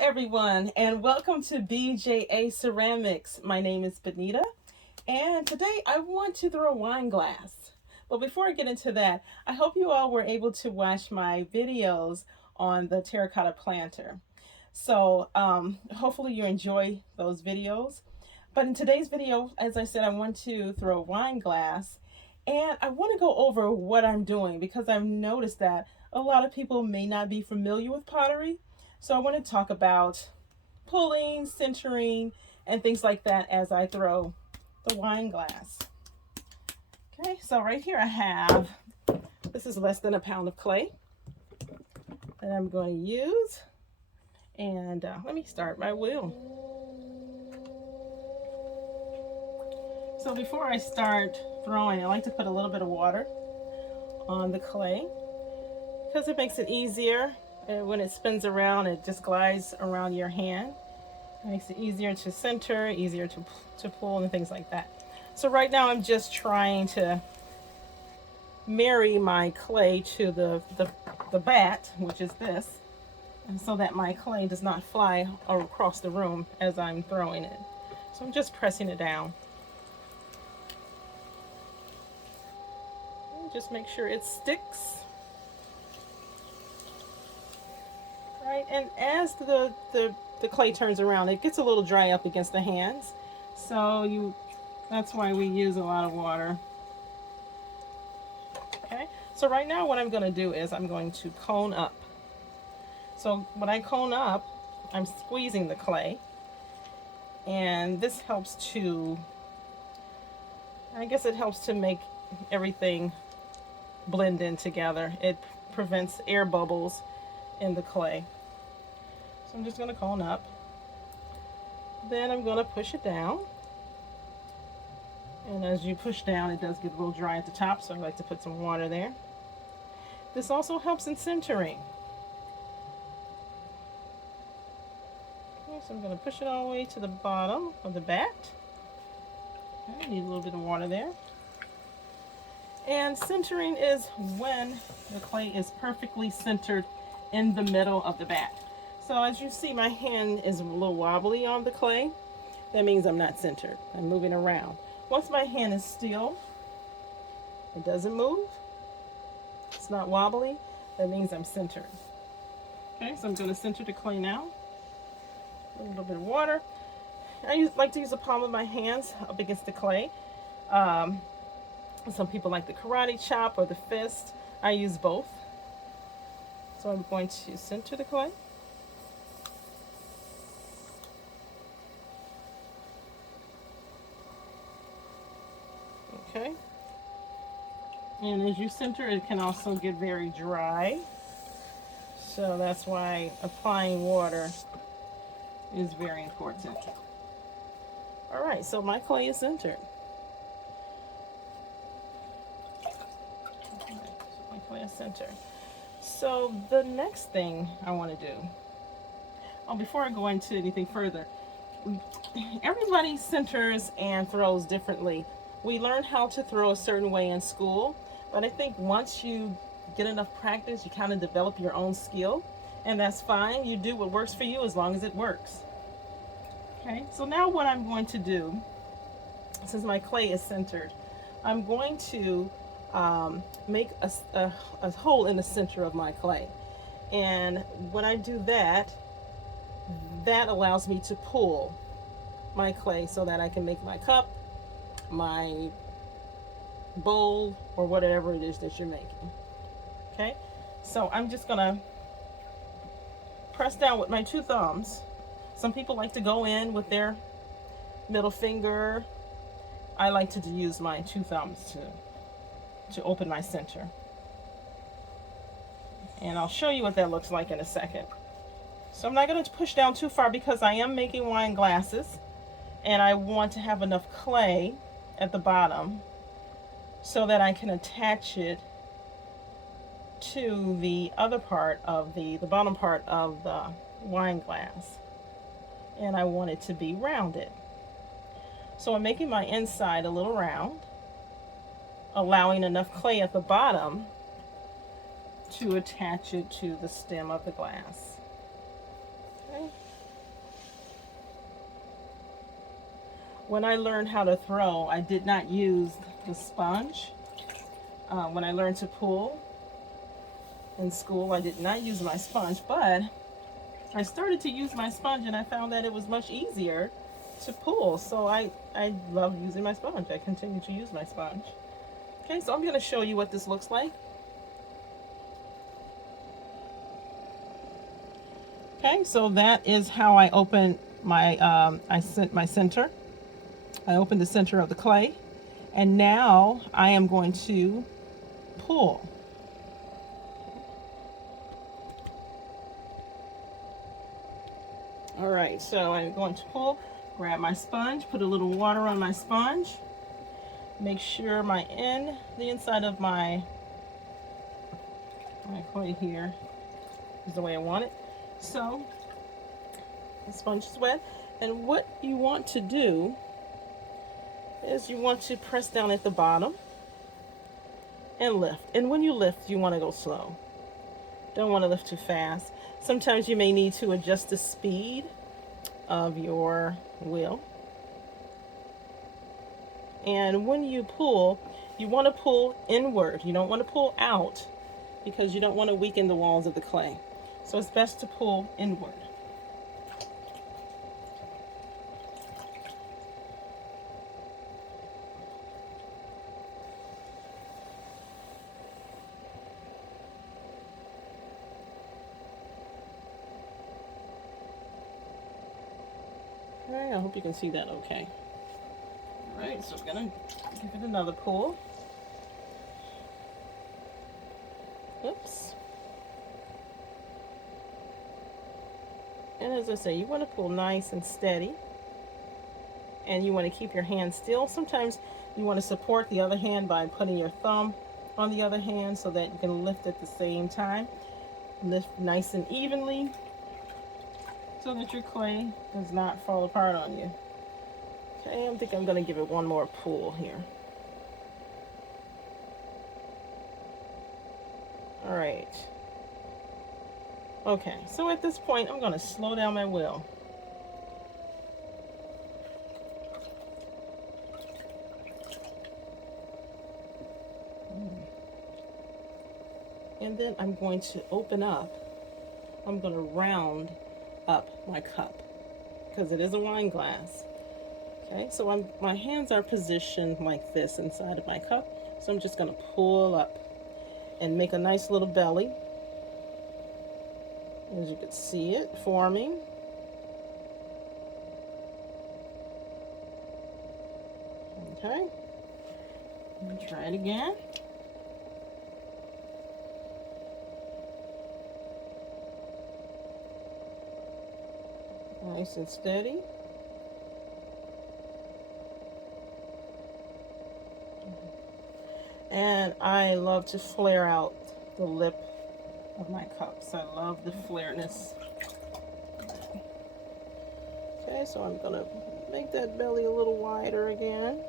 Everyone, and welcome to BJA Ceramics. My name is Benita, and today I want to throw a wine glass. But before I get into that, I hope you all were able to watch my videos on the terracotta planter. Hopefully you enjoy those videos. But in today's video, as I said, I want to throw a wine glass, and I want to go over what I'm doing because I've noticed that a lot of people may not be familiar with pottery. So I want to talk about pulling, centering, and things like that as I throw the wine glass. Okay, so right here I have, this is less than a pound of clay that I'm going to use. And let me start my wheel. So before I start throwing, I like to put a little bit of water on the clay because it makes it easier. And when it spins around, it just glides around your hand. It makes it easier to center, easier to pull, and things like that. So right now I'm just trying to marry my clay to the bat, which is this, and so that my clay does not fly across the room as I'm throwing it. So I'm just pressing it down. And just make sure it sticks. Right, and as the clay turns around, it gets a little dry up against the hands. So that's why we use a lot of water. Okay, so right now what I'm going to do is I'm going to cone up. So when I cone up, I'm squeezing the clay, and this helps to, I guess it helps to make everything blend in together. It prevents air bubbles in the clay. So I'm just going to cone up. Then I'm going to push it down. And as you push down, it does get a little dry at the top, so I like to put some water there. This also helps in centering. Okay, so I'm going to push it all the way to the bottom of the bat. Okay, need a little bit of water there. And centering is when the clay is perfectly centered in the middle of the bat. So as you see, my hand is a little wobbly on the clay. That means I'm not centered. I'm moving around. Once my hand is still, it doesn't move, it's not wobbly, that means I'm centered. Okay, so I'm going to center the clay now. A little bit of water. I like to use the palm of my hands up against the clay. Some people like the karate chop or the fist. I use both. So I'm going to center the clay. Okay. And as you center, it can also get very dry. So that's why applying water is very important. All right, so my clay is centered. Okay, so my clay is centered. So the next thing I want to do, before I go into anything further, everybody centers and throws differently. We learn how to throw a certain way in school, but I think once you get enough practice, you kind of develop your own skill, and that's fine. You do what works for you as long as it works. Okay, so now what I'm going to do, since my clay is centered, I'm going to make a hole in the center of my clay. And when I do that, that allows me to pull my clay so that I can make my cup, my bowl, or whatever it is that you're making. Okay, so I'm just gonna press down with my two thumbs. Some people like to go in with their middle finger. I like to use my two thumbs to open my center. And I'll show you what that looks like in a second. So I'm not going to push down too far because I am making wine glasses, and I want to have enough clay at the bottom so that I can attach it to the other part of the bottom part of the wine glass. And I want it to be rounded. So I'm making my inside a little round, allowing enough clay at the bottom to attach it to the stem of the glass. Okay. When I learned how to throw, I did not use the sponge. When I learned to pull in school, I did not use my sponge, but I started to use my sponge and I found that it was much easier to pull. So I love using my sponge. I continue to use my sponge. Okay, so I'm going to show you what this looks like. Okay, so that is how I open my, my center. I opened the center of the clay. And now I am going to pull. All right, so I'm going to pull, grab my sponge, put a little water on my sponge, make sure the inside of my clay here is the way I want it. So the sponge is wet, and what you want to do is you want to press down at the bottom and lift. And when you lift, you want to go slow. Don't want to lift too fast. Sometimes you may need to adjust the speed of your wheel. And when you pull, you want to pull inward. You don't want to pull out because you don't want to weaken the walls of the clay. So it's best to pull inward. Alright, I hope you can see that okay. Alright, so I'm going to give it another pull. Oops. And as I say, you want to pull nice and steady. And you want to keep your hand still. Sometimes you want to support the other hand by putting your thumb on the other hand so that you can lift at the same time. Lift nice and evenly so that your clay does not fall apart on you. Okay, I think I'm going to give it one more pull here. All right. Okay, so at this point, I'm going to slow down my wheel. And then I'm going to open up. I'm going to round up my cup because it is a wine glass. Okay, so my hands are positioned like this inside of my cup. So I'm just going to pull up and make a nice little belly. As you can see it forming. Okay, let me try it again. Nice and steady. And I love to flare out the lip of my cups. I love the flareness. Okay, so I'm gonna make that belly a little wider again.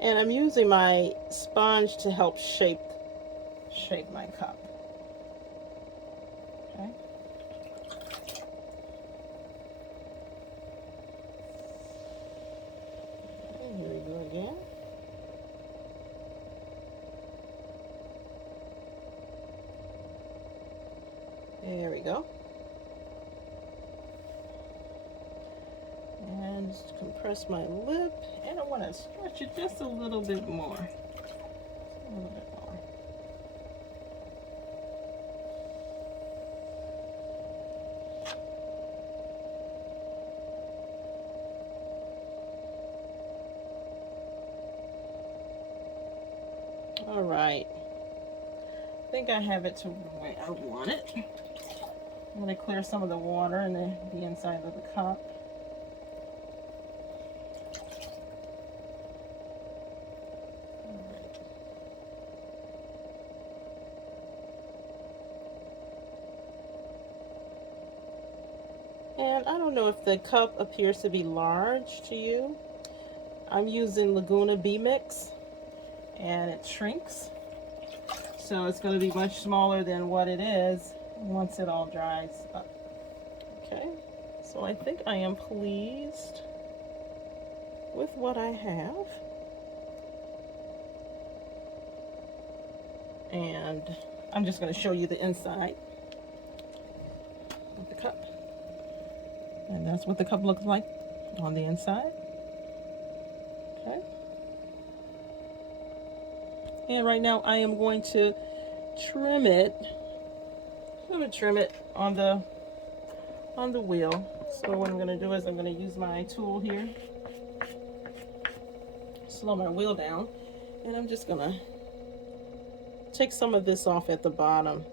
And I'm using my sponge to help shape my cup. Okay. And here we go again. There we go. And just compress my lip, and I want to stretch it just a little bit more. A little bit more. All right. I think I have it to the way I want it. I'm going to clear some of the water in the inside of the cup. And I don't know if the cup appears to be large to you. I'm using Laguna Bee Mix, and it shrinks. So it's going to be much smaller than what it is once it all dries up. Okay, so I think I am pleased with what I have. And I'm just going to show you the inside of the cup. And that's what the cup looks like on the inside. Okay. And right now I am going to trim it. I'm going to trim it on the wheel. So what I'm going to do is I'm going to use my tool here, slow my wheel down, and I'm just going to take some of this off at the bottom.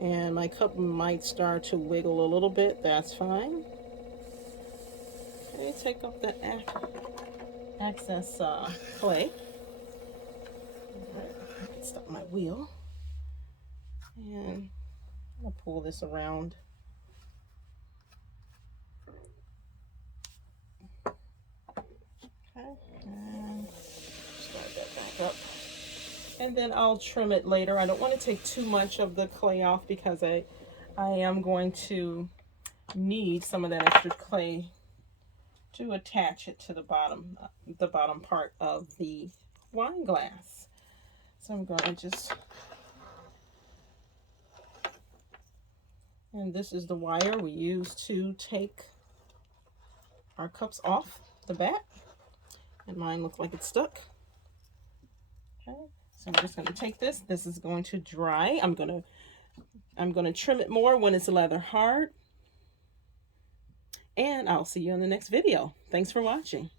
And my cup might start to wiggle a little bit. That's fine. Okay, take up the excess clay. Alright, stop my wheel. And I'm going to pull this around. Okay, and start that back up. And then I'll trim it later. I don't want to take too much of the clay off because I am going to need some of that extra clay to attach it to the bottom part of the wine glass. So I'm going to just, and this is the wire we use to take our cups off the back. And mine looks like it's stuck. Okay. So I'm just going to take this. This is going to dry. I'm going to trim it more when it's leather hard. And I'll see you in the next video. Thanks for watching.